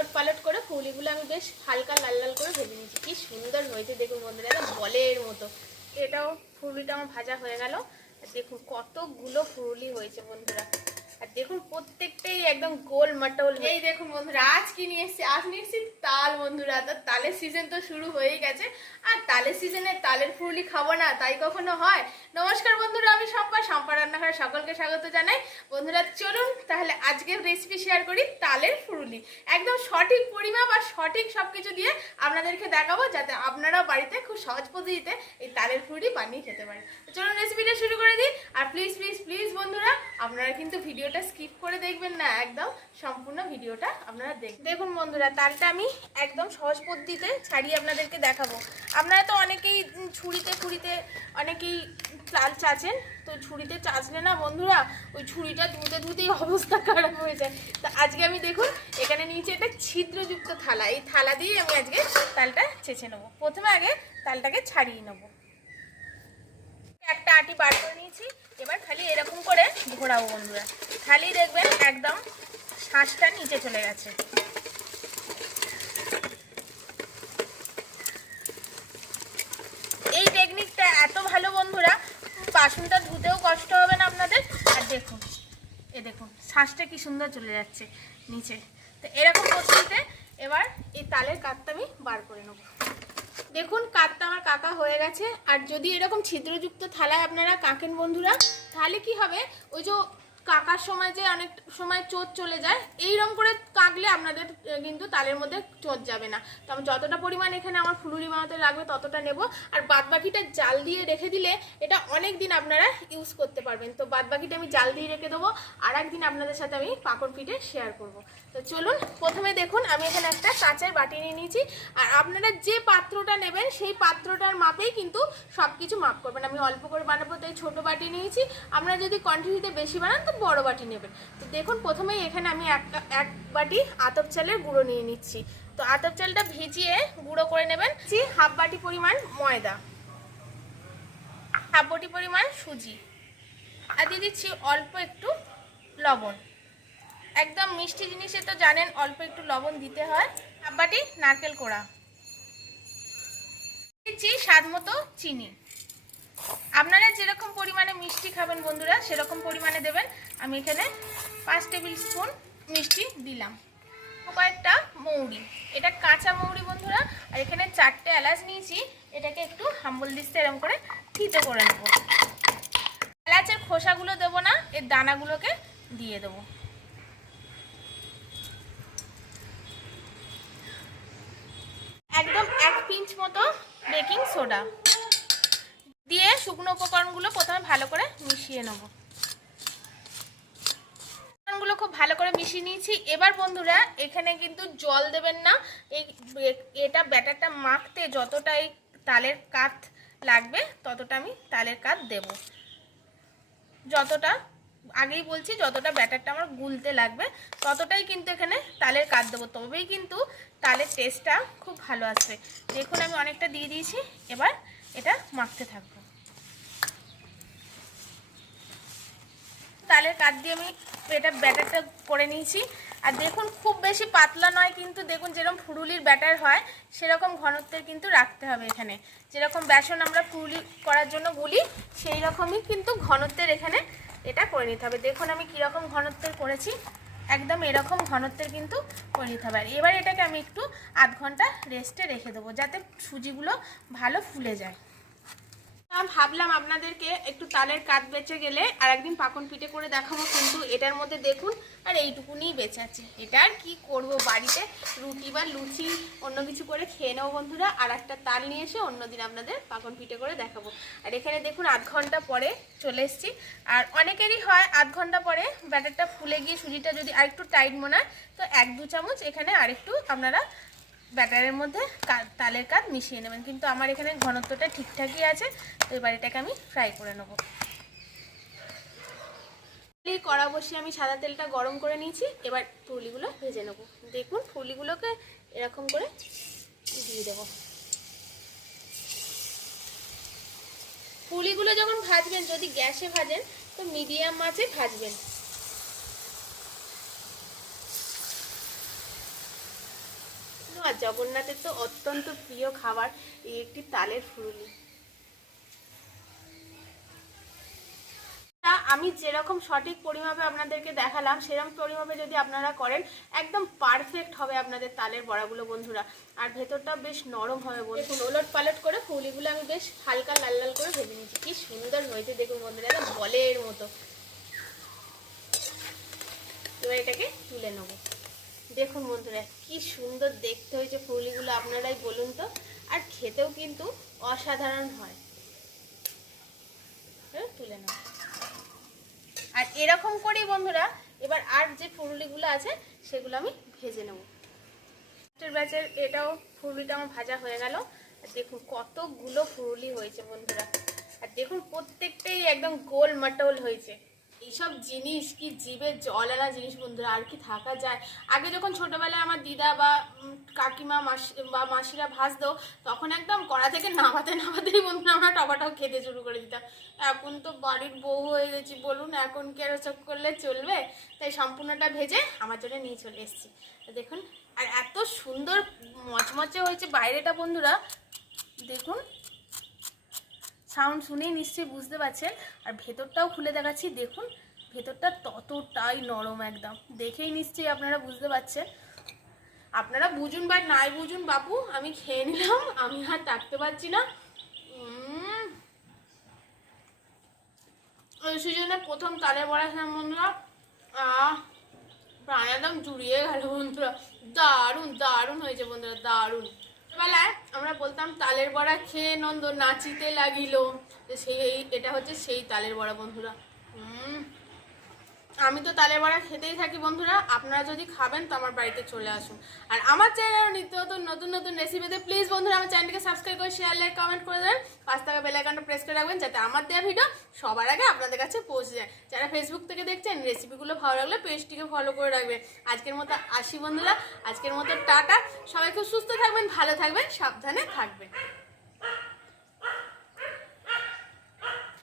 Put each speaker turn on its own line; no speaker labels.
ওলট পালট করে ফুলিগুলো আমি বেশ হালকা লাল লাল করে ভেজে নিয়েছি। কি সুন্দর হয়েছে দেখুন বন্ধুরা একদম বলের মতো। এটাও ফুলুলিটা আমার ভাজা হয়ে গেল। আর দেখুন কতগুলো ফুলুলি হয়েছে বন্ধুরা। আর দেখুন প্রত্যেকটাই একদম গোল মাটল। এই দেখুন বন্ধুরা, আজ কি নিয়ে এসেছি? আজ নিয়ে এসেছি তাল বন্ধুরা। তো তালের সিজন তো শুরু হয়েই গেছে। আর তালের সিজনে তালের ফুলুলি খাব না, তাই কখনো হয়? নমস্কার বন্ধুরা, আমি সম্পা সম্পা রান্নাঘরে সকলকে স্বাগত জানাই। বন্ধুরা, চলুন তাহলে আজকের রেসিপি শেয়ার করি তালের ফুরুলি। একদম সঠিক পরিমাপ আর সঠিক সব কিছু দিয়ে আপনাদেরকে দেখাবো যাতে আপনারাও বাড়িতে খুব সহজ পদ্ধতিতে এই তালের ফুরুলি বানিয়ে খেতে পারেন। চলুন রেসিপিটা শুরু করে দিই। আর প্লিজ প্লিজ প্লিজ বন্ধুরা, আপনারা কিন্তু ভিডিওটা স্কিপ করে দেখবেন না, একদম সম্পূর্ণ ভিডিওটা আপনারা দেখবেন। দেখুন বন্ধুরা, তালটা আমি একদম সহজ পদ্ধতিতে ছাড়িয়ে আপনাদেরকে দেখাবো। আপনারা তো অনেকেই ছুরিতে ছুরিতে অনেকেই তাল চাচেন তো ছুরিতে চাচলে না বন্ধুরা, ওই ছুরিটা ধুতে ধুতেই অবস্থা খারাপ হয়ে যায়। তো আজকে আমি দেখুন, এখানে নিচে একটা ছিদ্রযুক্ত থালা। এই থালা দিয়ে আমি আজকে তালটা চেঁচে নেব। প্রথমে আগে তালটাকে ছাড়িয়ে নেব। একটা আটি বার করে নিয়েছি, এবার খালি এরকম করে ঘোরাবো বন্ধুরা। খালি দেখবেন একদম শ্বাসটা নিচে চলে গেছে এই টেকনিকটা এত ভালো বন্ধুরা বাসনটা ধুতেও কষ্ট হবে না আপনাদের? আর দেখুন, এ দেখুন, শ্বাসটা কি সুন্দর চলে যাচ্ছে নিচে। তো এরকম পদ্ধতিতে এবার এই তালের কাতটা আমি বার করে নেব। দেখুন, কাতটা আমার কাকা হয়ে গেছে। আর যদি এরকম ছিদ্রযুক্ত থালায় আপনারা কাকেন বন্ধুরা, তাহলে কি হবে? ওই যে কাকার সময় যে অনেক সময় চোট চলে যায় এইরকম করে কাকলে আপনাদের কিন্তু তালের মধ্যে চোট যাবে না। তো আমি যতটা পরিমাণ এখানে আমার ফুলুরি বানাতে লাগবে ততটা নেব। আর বাদ বাকিটা জাল দিয়ে রেখে দিলে এটা অনেক দিন আপনারা ইউজ করতে পারবেন। তো বাদ বাকিটা আমি জাল দিয়ে রেখে দেবো। আর একদিন আপনাদের সাথে আমি পাকড় পিঠে শেয়ার করব। তো চলুন, প্রথমে দেখুন, আমি এখানে একটা কাঁচের বাটি নিয়ে নিয়েছি। আর আপনারা যে পাত্রটা নেবেন, সেই পাত্রটার মাপেই কিন্তু সব কিছু মাপ করবেন। আমি অল্প করে বানাবো, তাই ছোটো বাটি নিয়েছি। আপনারা যদি কোয়ান্টিটিতে বেশি বানান তো বড় বাটি নেবেন। তো দেখুন, প্রথমেই এখানে আমি এক এক বাটি আতপ চালের গুঁড়ো নিয়ে নিচ্ছি। তো আতপ চালটা ভিজিয়ে গুঁড়ো করে নেবেন। হাফ বাটি পরিমাণ ময়দা। হাফ বাটি পরিমাণ সুজি। আর দিয়ে দিচ্ছি অল্প একটু লবণ। একদম মিষ্টি জিনিসে তো জানেন, অল্প একটু লবণ দিতে হয়। হাফ বাটি নারকেল কোড়া। দিচ্ছি স্বাদ মতো চিনি। আপনারা যেরকম পরিমাণে মিষ্টি খাবেন বন্ধুরা, সেরকম পরিমাণে দেবেন। আমি এখানে পাঁচ টেবিল স্পুন মিষ্টি দিলাম। কয়েকটা মৌরি। এটা কাঁচা মৌরি বন্ধুরা, আর এখানে চারটে এলাচ নিয়েছি। এটাকে একটু হাম্বল দিস্তে এরকম করে থিতে করে নেব। এলাচের খোসাগুলো দেবো না, এর দানাগুলোকে দিয়ে দেবো। একদম এক পিঞ্চ মতো বেকিং সোডা। উপকরণগুলো প্রথমে ভালো করে মিশিয়ে নেব। উপকরণগুলো খুব ভালো করে মিশিয়ে নিয়েছি। এবার বন্ধুরা, এখানে কিন্তু জল দেবেন না। এই এটা ব্যাটারটা মাখতে যতটা এই তালের কাঠ লাগবে, ততটা আমি তালের কাঠ দেব। যতটা, আগেই বলছি, যতটা ব্যাটারটা আমার গুলতে লাগবে, ততটাই কিন্তু এখানে তালের কাঠ দেবো। তবেই কিন্তু তালের টেস্টটা খুব ভালো আসবে। দেখুন, আমি অনেকটা দিয়ে দিয়েছি। এবার এটা মাখতে থাকব। তালের কাঠ দিয়ে আমি এটা ব্যাটারটা করে নিয়েছি। আর দেখুন, খুব বেশি পাতলা নয় কিন্তু দেখুন যেরকম ফুরুলির ব্যাটার হয়, সেরকম ঘনত্বের কিন্তু রাখতে হবে এখানে। যেরকম বেসন আমরা ফুরুলি করার জন্য গুলি সেই রকমই কিন্তু ঘনত্বের এখানে এটা করে নিতে হবে। দেখুন আমি কীরকম ঘনত্বের করেছি, একদম এরকম ঘনত্বের কিন্তু করে নিতে হবে। আর এবার এটাকে আমি একটু আধ ঘণ্টা রেস্টে রেখে দেবো, যাতে সুজিগুলো ভালো ফুলে যায়। ভাবলাম আপনাদেরকে একটু তালের কাঠ বেঁচে গেলে আর একদিন পাকন পিঠে করে দেখাবো, কিন্তু এটার মধ্যে দেখুন, আর এইটুকুনিই বেঁচে আছে। এটা আর কি করব বাড়িতে? রুটি বা লুচি, অন্য কিছু করে খেয়ে নেব বন্ধুরা, আর একটা তাল নিয়ে এসে অন্যদিন আপনাদের পাকন পিঠে করে দেখাবো। আর এখানে দেখুন আধ ঘণ্টা পরে চলে এসেছি। আর অনেকেরই হয় আধ ঘণ্টা পরে ব্যাটারটা ফুলে গিয়ে সুজিটা যদি আরেকটু টাইট মনে হয়, তো এক দু চামচ এখানে আরেকটু আপনারা ব্যাটারের মধ্যে তালের কাঠ মিশিয়ে নেবেন। কিন্তু আমার এখানে ঘনত্বটা ঠিকঠাকই আছে, তো এবার এটাকে আমি ফ্রাই করে নেব। কড়া বসিয়ে আমি সাদা তেলটা গরম করে নিয়েছি, এবার ফুলিগুলো ভেজে নেব। দেখুন ফুলিগুলোকে এরকম করে দিয়ে দেবো। পুলিগুলো যখন ভাজবেন, যদি গ্যাসে ভাজেন, তো মিডিয়াম মাছে ভাজবেন আর জগন্নাথের তো অত্যন্ত প্রিয় খাবার, এই একটি তালের ফুরুলি। তা আমি যেরকম সঠিক পরিমাপে আপনাদেরকে দেখালাম, সেরকম পরিমাপে যদি আপনারা করেন, একদম পারফেক্ট হবে আপনাদের তালের বড়াগুলো, বন্ধুরা। আর ভেতরটা বেশ নরম হবে দেখুন, ওলট পালট করে ফুলিগুলো আমি বেশ হালকা লাল লাল করে ভেজে নিয়েছি। কি সুন্দর হয়েছে, দেখুন, বন্ধুরা, একদম বলের মতো। এবার এটাকে তুলে নেব। দেখুন বন্ধুরা, কি সুন্দর দেখতে হয়েছে ফুলিগুলো, আপনারাই বলুন তো। আর খেতেও কিন্তু অসাধারণ হয়। এবার তুলে নেব আর এরকম করেই বন্ধুরা, এবার আর যে ফুরুলিগুলো আছে, সেগুলো আমি ভেজে নেব। ব্যাচের এটাও ফুরুলিটা আমার ভাজা হয়ে গেল। আর দেখুন কতগুলো ফুরুলি হয়েছে বন্ধুরা। আর দেখুন, প্রত্যেকটাই একদম গোল মাটল হয়েছে। এইসব জিনিস কি জিভে জল আনা জিনিস বন্ধুরা? আর কি থাকা যায়? আগে যখন ছোটবেলায় আমার দিদা বা কাকিমা, মাসি, বা মাসিরা ভাজতো তখন একদম কড়া থেকে নামাতে, নামাতেই বন্ধুরা আমরা টপাটাও খেতে শুরু করে দিতাম। এখন তো বাড়ির বউ হয়ে গেছি, বলুন এখন কি আর করলে চলবে? তাই সম্পূর্ণটা ভেজে আমার জন্য নিয়ে চলে এসেছি। দেখুন, আর এত সুন্দর মচমচে হয়েছে বাইরেটা বন্ধুরা। দেখুন সাউন্ড শুনেই নিশ্চয়ই বুঝতে পারছেন। আর ভেতরটাও খুলে দেখাচ্ছি, দেখুন, ভেতরটা ততটাই নরম একদম। দেখেই নিশ্চয়ই আপনারা বুঝতে পারছেন। আপনারা বুঝুন বা নাই বুঝুন বাবু, আমি খেয়ে নিলাম, আমি আর থাকতে পারছি না। ওই সিজনে প্রথম তালে খেলাম বন্ধুরা। প্রাণ একদম জুড়িয়ে গেল বন্ধুরা। দারুণ দারুণ হয়েছে বন্ধুরা, দারুণ। বেলায় আমরা বলতাম তালের বড়া খেয়ে নন্দ নাচিতে লাগিল। সেই এটা হচ্ছে সেই তালের বড়া বন্ধুরা। উম, আমি তো তালে বড়া খেতেই থাকি, বন্ধুরা। আপনারা যদি খাবেন তো আমার বাড়িতে চলে আসুন। আর আমার চ্যানেলে নিত্য নতুন নতুন নতুন রেসিপিতে প্লিজ বন্ধুরা আমার চ্যানেলকে সাবস্ক্রাইব করে শেয়ার লাইক কমেন্ট করে দেবেন। পাঁচ টাকা বেল আইকনটা প্রেস করে রাখবেন যাতে আমার দেওয়া ভিডিও সবার আগে আপনাদের কাছে পৌঁছে যায়। যারা ফেসবুক থেকে দেখছেন রেসিপিগুলো ভালো লাগলে পেজটিকে ফলো করে রাখবেন। আজকের মতো আসি, বন্ধুরা। আজকের মতো টাটা। সবাই খুব সুস্থ থাকবেন, ভালো থাকবেন, সাবধানে থাকবেন।